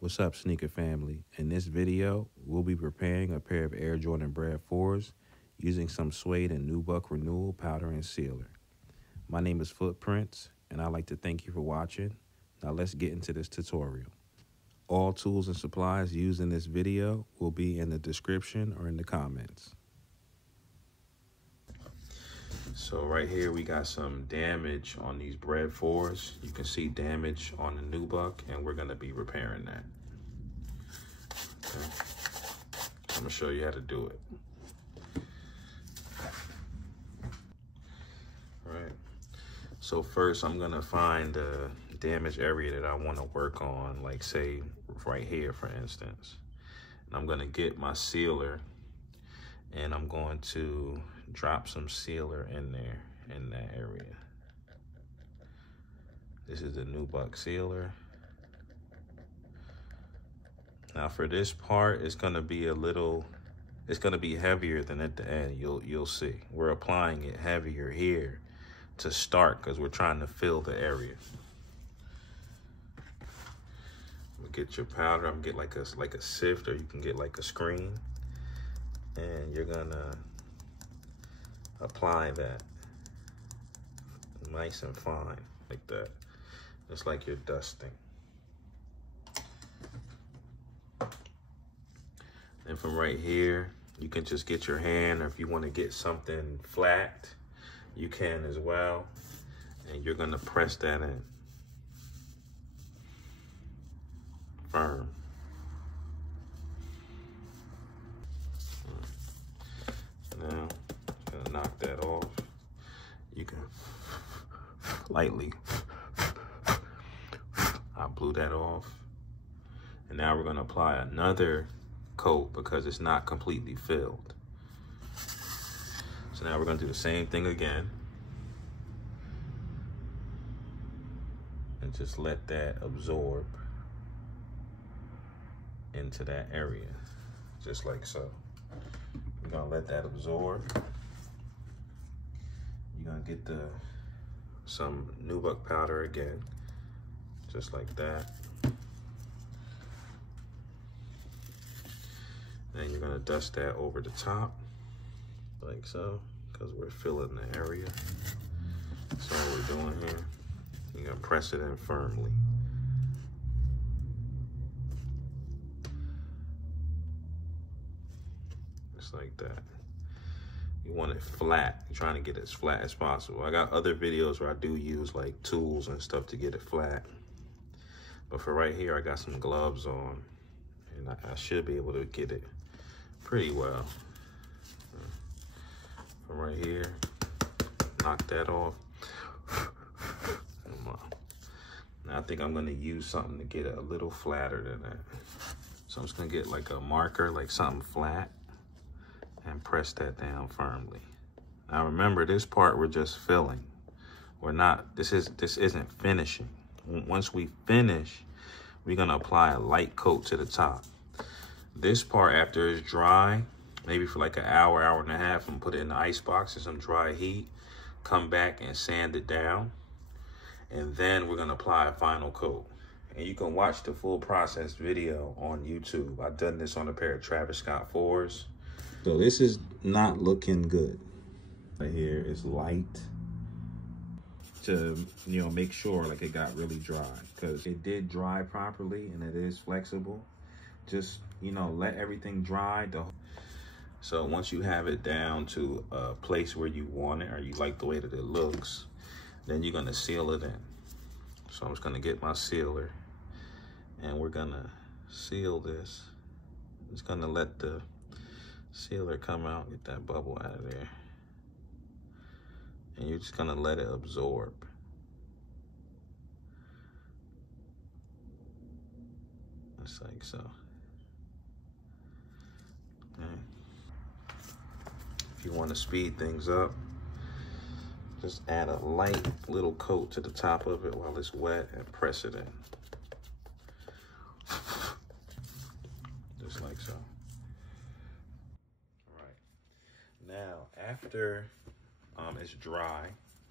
What's up, sneaker family? In this video, we'll be preparing a pair of Air Jordan Bred 4s using some Suede and Nubuck Renewal powder and sealer. My name is Footprinse, and I'd like to thank you for watching. Now let's get into this tutorial. All tools and supplies used in this video will be in the description or in the comments. So right here we got some damage on these Bred 4s. You can see damage on the Nubuck, and we're gonna be repairing that. Okay. So I'm gonna show you how to do it. All right. So first I'm gonna find the damaged area that I wanna work on, like say right here for instance. And I'm gonna get my sealer and I'm going to drop some sealer in there, in that area. This is the Nubuck sealer. Now for this part, it's gonna be it's gonna be heavier than at the end, you'll see. We're applying it heavier here to start because we're trying to fill the area. Get your powder, I'm gonna get like a sift, or you can get like a screen. And you're gonna apply that nice and fine like that, just like you're dusting. And from right here, you can just get your hand, or if you want to get something flat, you can as well. And you're gonna press that in firm. Now, gonna knock that off. You can lightly, I blew that off. And now we're gonna apply another coat because it's not completely filled. So now we're gonna do the same thing again. And just let that absorb into that area, just like so. You're gonna let that absorb. You're gonna get some Nubuck powder again, just like that. Then you're gonna dust that over the top, like so, because we're filling the area. That's all we're doing here. You're gonna press it in firmly. Just like that. You want it flat. You're trying to get it as flat as possible. I got other videos where I do use like tools and stuff to get it flat. But for right here, I got some gloves on, and I should be able to get it pretty well. From right here, knock that off. Now I think I'm gonna use something to get it a little flatter than that. So I'm just gonna get like a marker, like something flat, and press that down firmly. Now remember, this part we're just filling. We're not, this isn't finishing. Once we finish, we're gonna apply a light coat to the top. This part, after it's dry, maybe for like an hour, hour and a half, and put it in the ice box in some dry heat, come back and sand it down. And then we're gonna apply a final coat. And you can watch the full process video on YouTube. I've done this on a pair of Travis Scott 4s. So this is not looking good. Right here is light to, you know, make sure like it got really dry, because it did dry properly and it is flexible. Just, you know, let everything dry. So once you have it down to a place where you want it, or you like the way that it looks, then you're gonna seal it in. So I'm just gonna get my sealer and we're gonna seal this. I'm just gonna let the sealer come out, get that bubble out of there. And you're just gonna let it absorb. Just like so. Okay. If you wanna speed things up, just add a light little coat to the top of it while it's wet and press it in. Just like so. All right. Now, after it's dry,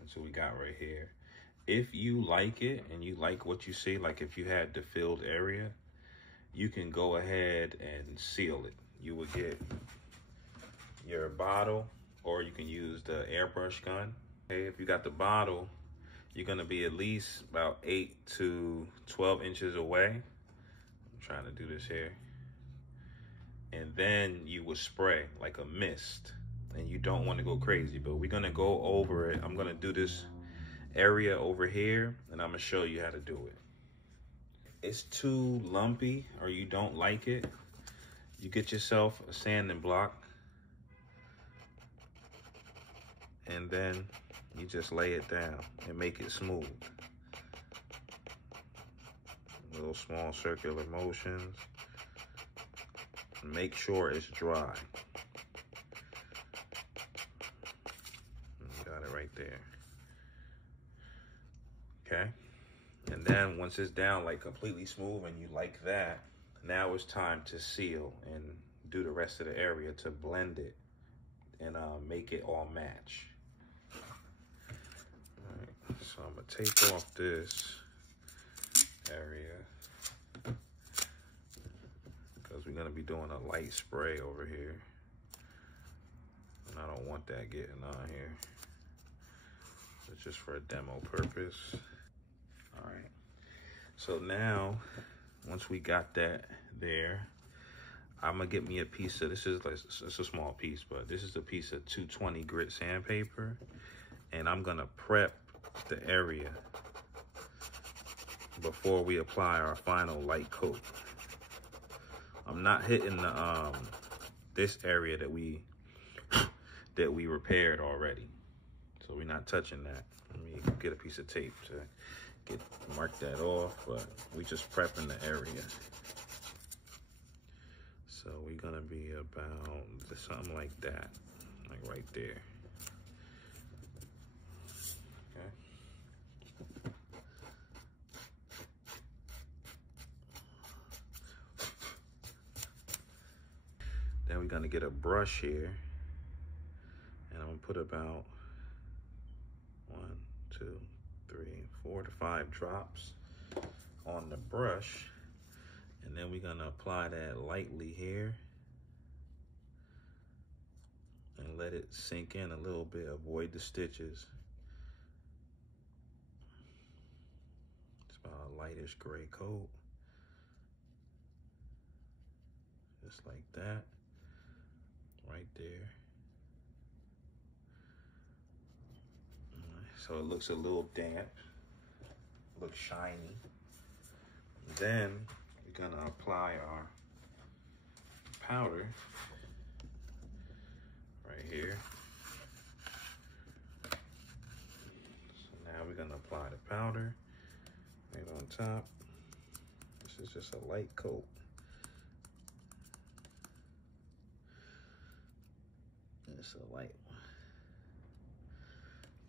that's what we got right here. If you like it and you like what you see, like if you had the filled area, you can go ahead and seal it. You would get your bottle, or you can use the airbrush gun. Okay, if you got the bottle, you're gonna be at least about 8 to 12 inches away. I'm trying to do this here. And then you would spray like a mist. And you don't want to go crazy, but we're gonna go over it. I'm gonna do this area over here, and I'm gonna show you how to do it. It's too lumpy or you don't like it, you get yourself a sanding block, and then you just lay it down and make it smooth. Little small circular motions. Make sure it's dry. You got it right there. Okay. And then once it's down like completely smooth and you like that, now it's time to seal and do the rest of the area to blend it and make it all match. All right, so I'm gonna tape off this area because we're gonna be doing a light spray over here. And I don't want that getting on here. It's just for a demo purpose. All right, so now, once we got that there, I'm gonna get me a piece of, this is like, it's a small piece, but this is a piece of 220 grit sandpaper, and I'm gonna prep the area before we apply our final light coat. I'm not hitting the this area that we repaired already, so we're not touching that. Let me get a piece of tape to mark that off, but we just prepping the area. So we're gonna be about something like that, like right there. Okay. Then we're gonna get a brush here, and I'm gonna put about 1, 2, 3, 4 to 5 drops on the brush, and then we're gonna apply that lightly here and let it sink in a little bit, avoid the stitches. It's about a lightish gray coat, just like that, right there. So it looks a little damp, looks shiny. Then we're gonna apply our powder right here. So now we're gonna apply the powder right on top. This is just a light coat. It's a light one.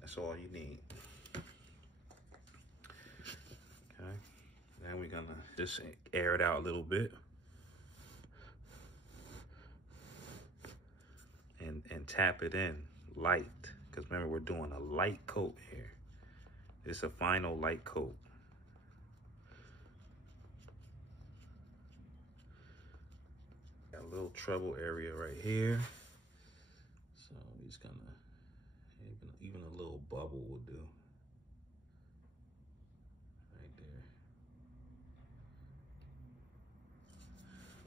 That's all you need. Okay. Now we're gonna just air it out a little bit. And tap it in light. Because remember, we're doing a light coat here. It's a final light coat. Got a little trouble area right here. So we're just gonna, even a little bubble will do. Right there.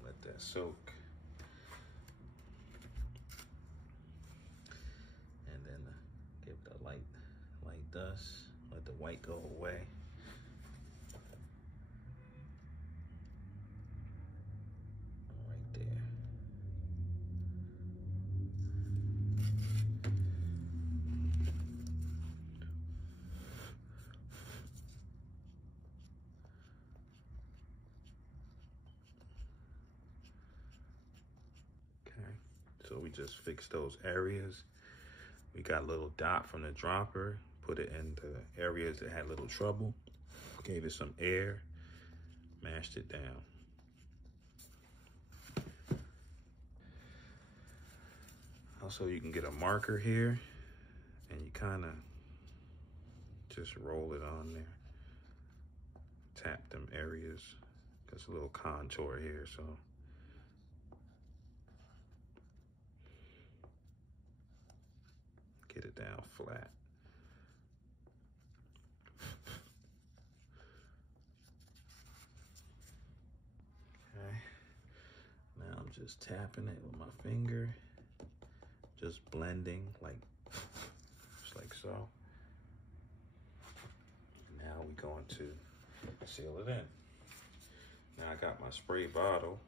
Let that soak. And then give it a light dust. Let the white go away. Right there. So we just fixed those areas. We got a little dot from the dropper, put it in the areas that had little trouble, gave it some air, mashed it down. Also, you can get a marker here and you kind of just roll it on there. Tap them areas There's a little contour here, so. Get it down flat. Okay. Now I'm just tapping it with my finger. Just blending just like so. Now we're going to seal it in. Now I got my spray bottle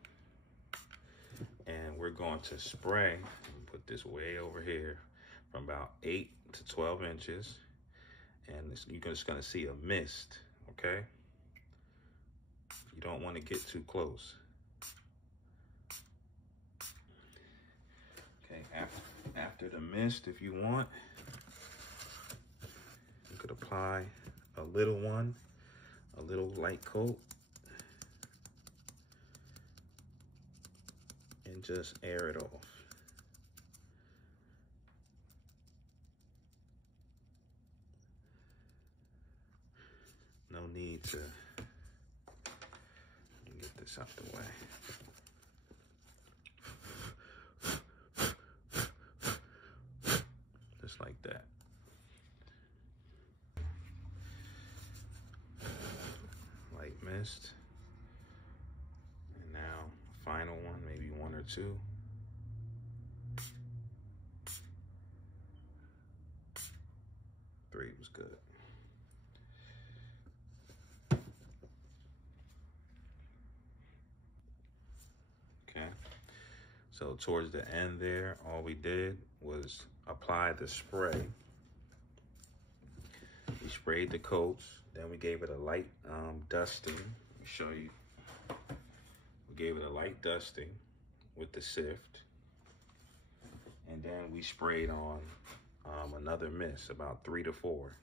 and we're going to spray, put this way over here from about 8 to 12 inches. And you're just gonna see a mist, okay? You don't wanna get too close. Okay, after the mist, if you want, you could apply a little one, a little light coat, and just air it off. No need to get this out the way. Just like that. Light mist. And now, final one, maybe one or two. Three was good. So towards the end there, all we did was apply the spray. We sprayed the coats, then we gave it a light dusting. Let me show you. We gave it a light dusting with the sift. And then we sprayed on another mist, about 3 to 4.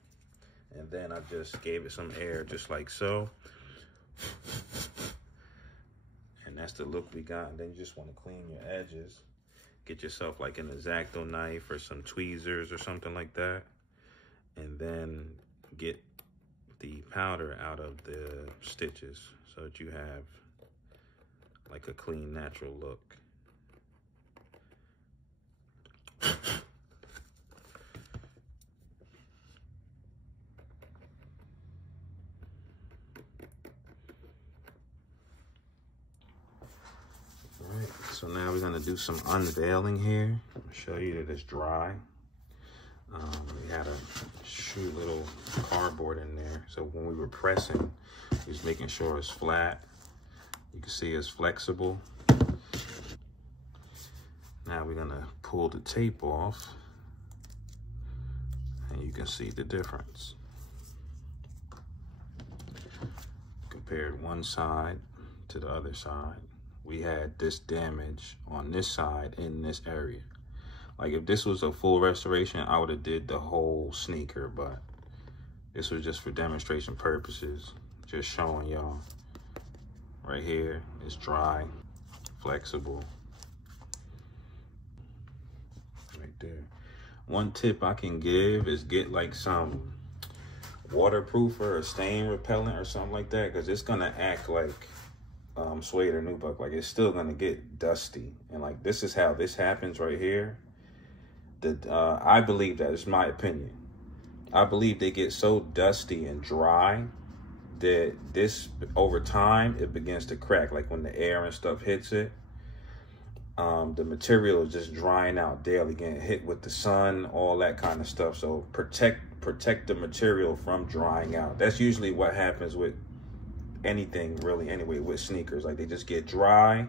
And then I just gave it some air, just like so. And that's the look we got. And then you just want to clean your edges. Get yourself like an X-Acto knife or some tweezers or something like that. And then get the powder out of the stitches so that you have like a clean, natural look. Alright, so now we're gonna do some unveiling here. I'll show you that it's dry. We had a little cardboard in there. So when we were pressing, just making sure it's flat. You can see it's flexible. Now we're gonna pull the tape off and you can see the difference. Compared one side to the other side. We had this damage on this side in this area. Like if this was a full restoration, I would have did the whole sneaker, but this was just for demonstration purposes. Just showing y'all. Right here, it's dry, flexible. Right there. One tip I can give is get like some waterproofer or stain repellent or something like that, because it's gonna act like Suede or Nubuck. Like it's still gonna get dusty. And like this is how this happens right here. I believe that, it's my opinion. I believe they get so dusty and dry that this, over time, it begins to crack. Like when the air and stuff hits it, the material is just drying out daily, getting hit with the sun, all that kind of stuff. So protect the material from drying out. That's usually what happens with anything really anyway, with sneakers. Like they just get dry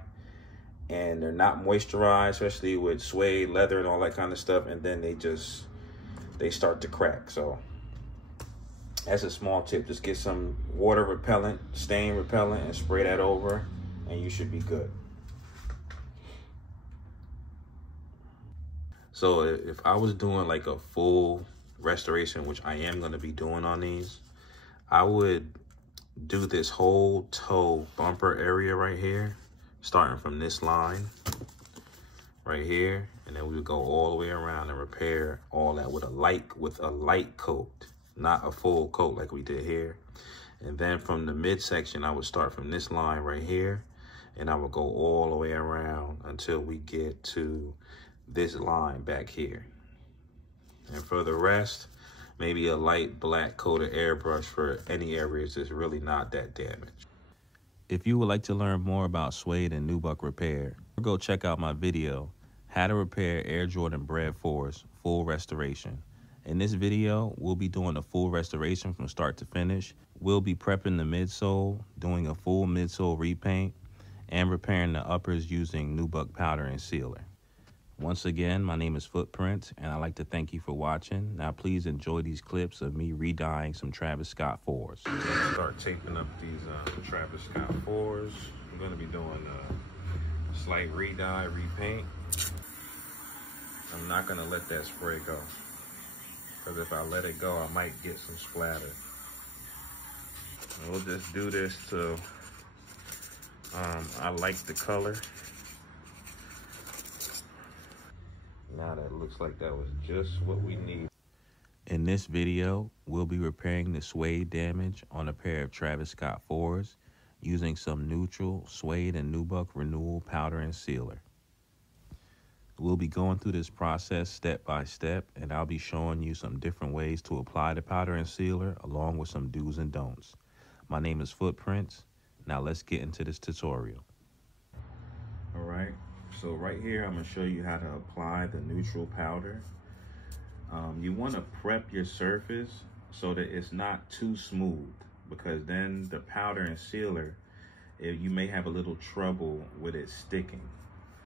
and they're not moisturized, especially with suede, leather, and all that kind of stuff. And then they start to crack. So that's a small tip. Just get some water repellent, stain repellent, and spray that over, and you should be good. So if I was doing like a full restoration, which I am going to be doing on these, I would do this whole toe bumper area right here, starting from this line right here, and then we would go all the way around and repair all that with a light coat, not a full coat like we did here. And then from the midsection, I would start from this line right here, and I would go all the way around until we get to this line back here. And for the rest, maybe a light black coated airbrush for any areas that's really not that damaged. If you would like to learn more about Suede and Nubuck repair, go check out my video, How to Repair Air Jordan Bred 4's Full Restoration. In this video, we'll be doing a full restoration from start to finish. We'll be prepping the midsole, doing a full midsole repaint, and repairing the uppers using Nubuck powder and sealer. Once again, my name is Footprinse, and I'd like to thank you for watching. Now please enjoy these clips of me re-dyeing some Travis Scott 4s. Let's start taping up these Travis Scott 4s. I'm going to be doing a slight re-dye, repaint. I'm not going to let that spray go, because if I let it go, I might get some splatter. And we'll just do this till I like the color. Now that looks like that was just what we need. In this video, we'll be repairing the suede damage on a pair of Travis Scott 4s using some neutral Suede and Nubuck renewal powder and sealer. We'll be going through this process step by step, and I'll be showing you some different ways to apply the powder and sealer along with some do's and don'ts. My name is Footprinse. Now let's get into this tutorial. All right. So right here, I'm gonna show you how to apply the neutral powder. You wanna prep your surface so that it's not too smooth, because then the powder and sealer, you may have a little trouble with it sticking.